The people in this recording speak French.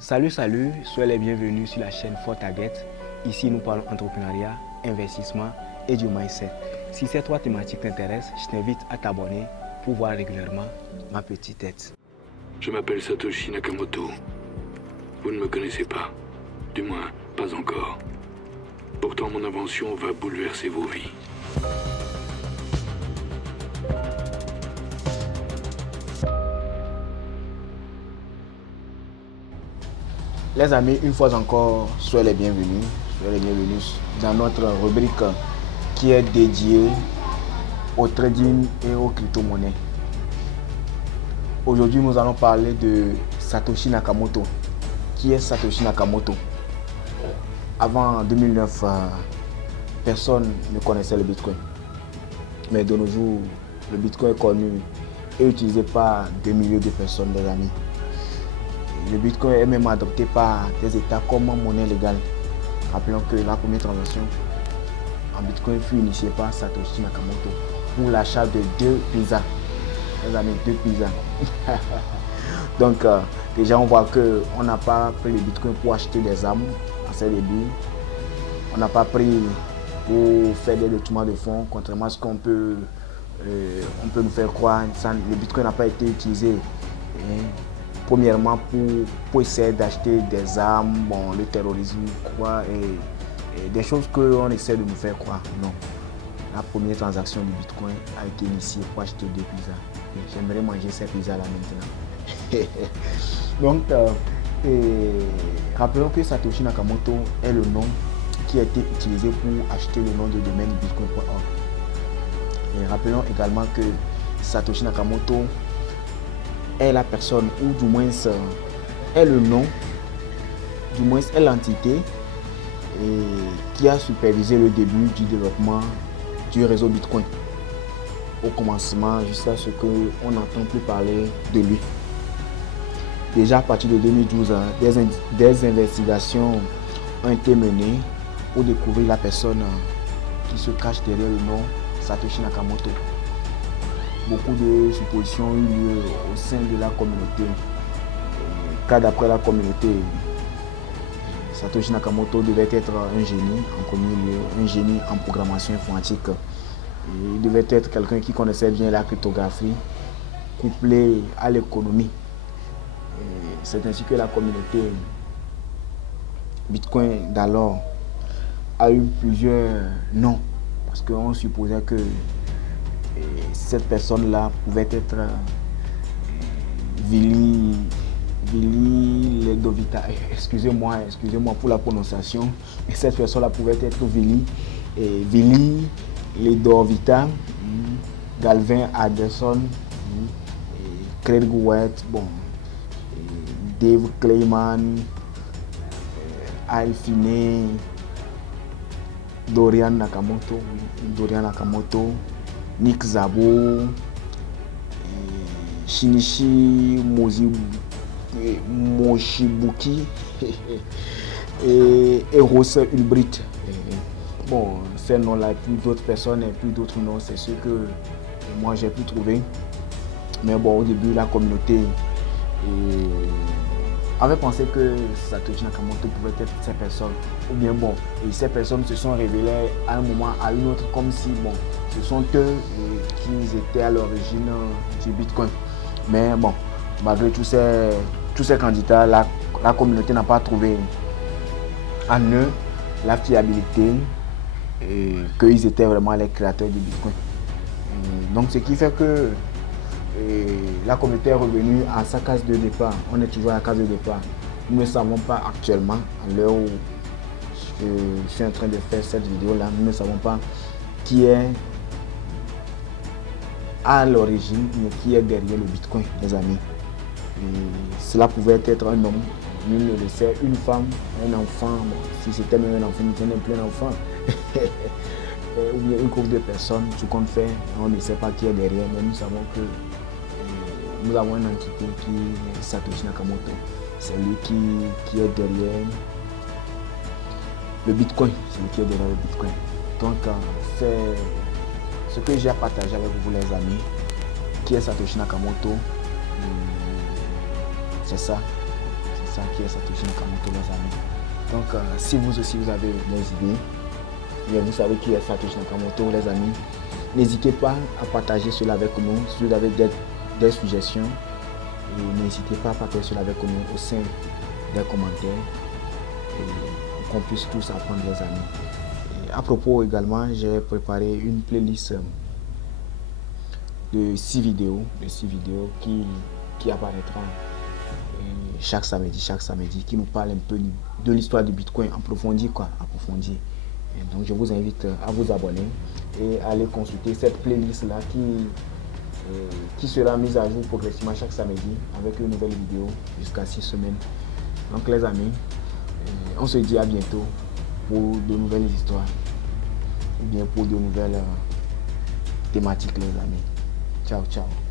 Salut, soyez les bienvenus sur la chaîne ForTarget. Ici, nous parlons entrepreneuriat, investissement et du mindset. Si ces trois thématiques t'intéressent, je t'invite à t'abonner pour voir régulièrement ma petite tête. Je m'appelle Satoshi Nakamoto. Vous ne me connaissez pas. Du moins, pas encore. Pourtant, mon invention va bouleverser vos vies. Les amis, une fois encore, soyez les bienvenus dans notre rubrique qui est dédiée au trading et aux crypto-monnaies. Aujourd'hui, nous allons parler de Satoshi Nakamoto. Qui est Satoshi Nakamoto? Avant 2009, personne ne connaissait le Bitcoin. Mais de nos jours, le Bitcoin est connu et utilisé par des milliers de personnes, les amis. Le Bitcoin est même adopté par des États comme monnaie légale. Rappelons que la première transaction en Bitcoin fut initiée par Satoshi Nakamoto pour l'achat de 2 pizzas. Les amis, 2 pizzas. Donc, déjà, on voit qu'on n'a pas pris le Bitcoin pour acheter des armes à ses débuts. On n'a pas pris pour faire des détournements de fonds, contrairement à ce qu'on peut, nous faire croire. Le Bitcoin n'a pas été utilisé. Premièrement, pour essayer d'acheter des armes, le terrorisme, quoi, et des choses qu'on essaie de nous faire croire. Non. La première transaction du Bitcoin a été initiée pour acheter 2 pizzas. J'aimerais manger ces pizzas-là maintenant. Donc, rappelons que Satoshi Nakamoto est le nom qui a été utilisé pour acheter le nom de domaine bitcoin.org. Et rappelons également que Satoshi Nakamoto est la personne, ou du moins est le nom, du moins est l'entité qui a supervisé le début du développement du réseau Bitcoin. Au commencement, jusqu'à ce qu'on n'entend plus parler de lui. Déjà à partir de 2012, des investigations ont été menées pour découvrir la personne qui se cache derrière le nom Satoshi Nakamoto. Beaucoup de suppositions ont eu lieu au sein de la communauté. Car d'après la communauté, Satoshi Nakamoto devait être un génie en premier lieu, un génie en programmation informatique. Il devait être quelqu'un qui connaissait bien la cryptographie, couplée à l'économie. C'est ainsi que la communauté Bitcoin d'alors a eu plusieurs noms, parce qu'on supposait que cette personne-là pouvait être Vili Ledovita. Excusez-moi pour la prononciation. Et cette personne-là pouvait être Vili Ledovita, Galvin Anderson, Craig White, Dave Clayman, Al Finney, Dorian Nakamoto, Nick Szabo, Shinichi Moshibuki et Ross Ulbricht. Ces noms-là, plus d'autres personnes et plus d'autres noms, c'est ce que moi j'ai pu trouver. Mais au début, la communauté avait pensé que Satoshi Nakamoto pouvait être ces personnes. Ou bien et ces personnes se sont révélées à un moment à une autre comme si ce sont eux qui étaient à l'origine du Bitcoin. Mais malgré tous ces candidats, la communauté n'a pas trouvé en eux la fiabilité et qu'ils étaient vraiment les créateurs du Bitcoin. Donc ce qui fait que la communauté est revenue à sa case de départ. On est toujours à la case de départ. Nous ne savons pas actuellement, à l'heure où je suis en train de faire cette vidéo là, nous ne savons pas qui est à l'origine, mais qui est derrière le Bitcoin, les amis. Cela pouvait être un homme, nul ne le sait, une femme, un enfant. Si c'était même un enfant, il n'était plus un enfant. Ou bien une groupe de personnes, ce qu'on fait, on ne sait pas qui est derrière, mais nous savons que nous avons une entité qui est Satoshi Nakamoto. C'est lui qui est derrière le Bitcoin. C'est lui qui est derrière le Bitcoin. Donc, c'est ce que j'ai à partager avec vous, les amis. Qui est Satoshi Nakamoto? C'est ça. ça qui est Satoshi Nakamoto, les amis. Donc si vous aussi vous avez des idées, bien, vous savez qui est Satoshi Nakamoto, les amis, n'hésitez pas à partager cela avec nous. Si vous avez des suggestions, n'hésitez pas à partager cela avec nous au sein des commentaires pour qu'on puisse tous apprendre, les amis. Et à propos également, j'ai préparé une playlist de 6 vidéos qui apparaîtra chaque samedi, qui nous parle un peu de l'histoire du Bitcoin approfondi. Et donc je vous invite à vous abonner et à aller consulter cette playlist là qui sera mise à jour progressivement chaque samedi avec une nouvelle vidéo jusqu'à 6 semaines. Donc les amis, on se dit à bientôt pour de nouvelles histoires ou bien pour de nouvelles thématiques, les amis. Ciao, ciao.